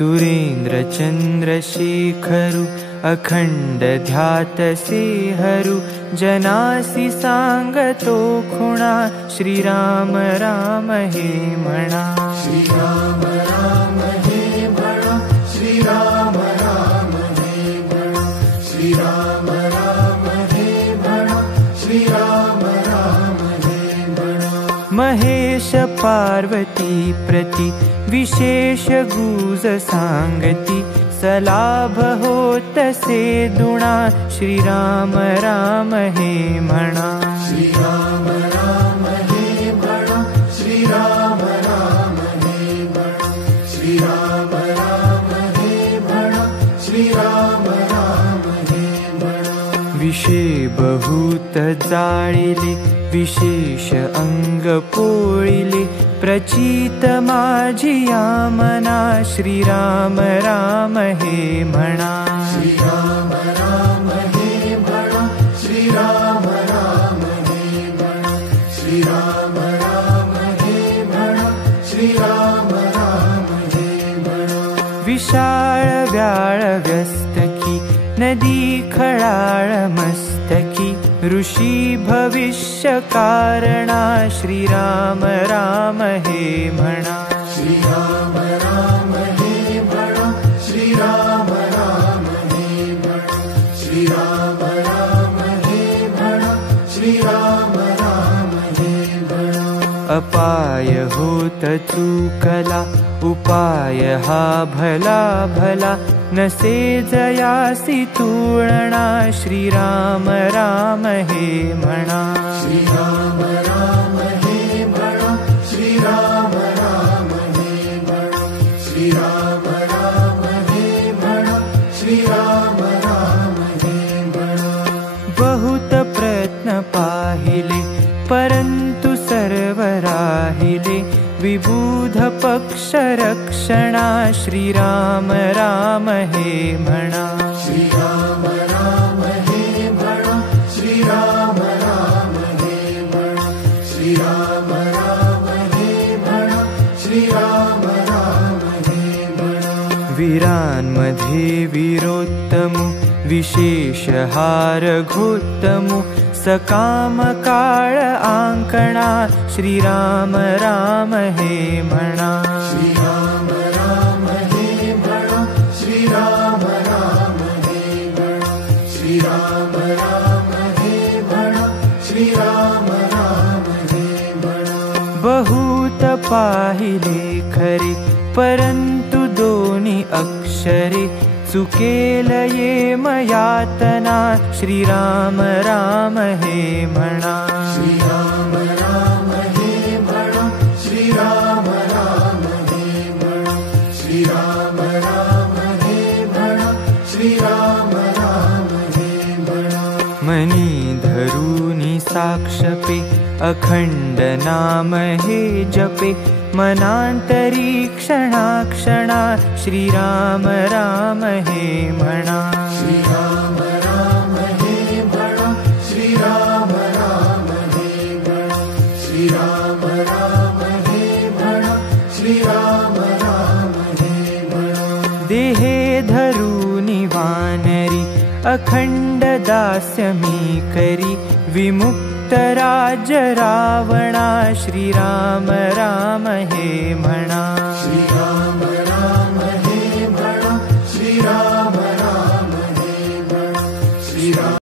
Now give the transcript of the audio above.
सुरेंद्र चंद्रशेखरु अखंड ध्यातसे हरु जनासी सांगतो खुणा श्रीराम राम हे म्हणा श्रीराम राम हे म्हणा श्रीराम राम हे म्हणा श्रीराम राम हे म्हणा श्रीराम राम हे म्हणा महेश पार्वती प्रति विशेष गुज सांगती सलाभ होतसे दुणा श्रीराम राम हे म्हणा श्रीराम राम हे म्हणा श्रीराम राम हे म्हणा श्रीराम राम हे म्हणा श्रीराम राम हे म्हणा विषय बहुत जाळिले विशेष अंग पोळिले प्रचित माझिया मना श्रीराम राम हे म्हणा श्रीराम राम हे म्हणा श्रीराम राम हे म्हणा श्रीराम राम हे म्हणा श्रीराम राम हे म्हणा विशाळ व्याळ व्यस्तकी नदी खळाळ मस्तकी ऋषी भविष्य कारणा श्रीराम राम हे म्हणा श्रीराम राम हे म्हणा श्रीराम राम हे म्हणा श्रीराम राम हे म्हणा श्रीराम राम हे म्हणा अपाय होत चुकला उपाय हा भला भला नसे जयासी तुळणा श्रीराम राम हे म्हणा श्रीराम राम हे म्हणा श्रीराम राम हे म्हणा श्रीराम राम हे म्हणा श्रीराम राम हे म्हणा बहुत प्रयत्न पाहिले परंतु सर्व राहिले विबुध पक्ष रक्षणा श्रीराम राम हे म्हणा श्रीराम राम हे म्हणा श्रीराम राम हे म्हणा श्रीराम राम हे म्हणा श्रीराम राम हे म्हणा वीरांमध्ये वीरोत्तमु विशेष हार घोत्तमु सकाम काळ आंकणा श्रीराम राम हे म्हणा श्रीराम राम हे म्हणा श्रीराम राम हे म्हणा श्रीराम राम हे म्हणा श्रीराम राम हे म्हणा बहुत पाहिले खरे परंतु दोन्ही अक्षरे चुकेल ये मयातना श्रीराम राम हे म्हणा श्रीराम राम हे म्हणा श्रीराम राम हे म्हणा श्रीराम राम हे म्हणा श्रीराम राम हे म्हणा मनी धरुनी साक्षपे अखंड नाम हे जपे मनांतरी क्षणा क्षणा श्रीराम राम हे म्हणा श्रीराम राम हे म्हणा श्रीराम राम हे म्हणा श्रीराम राम हे म्हणा श्रीराम राम हे म्हणा देहे धरुनी वानरी अखंड दास्य मी करी विमुक्त राज्य रावणा श्रीराम राम हे म्हणा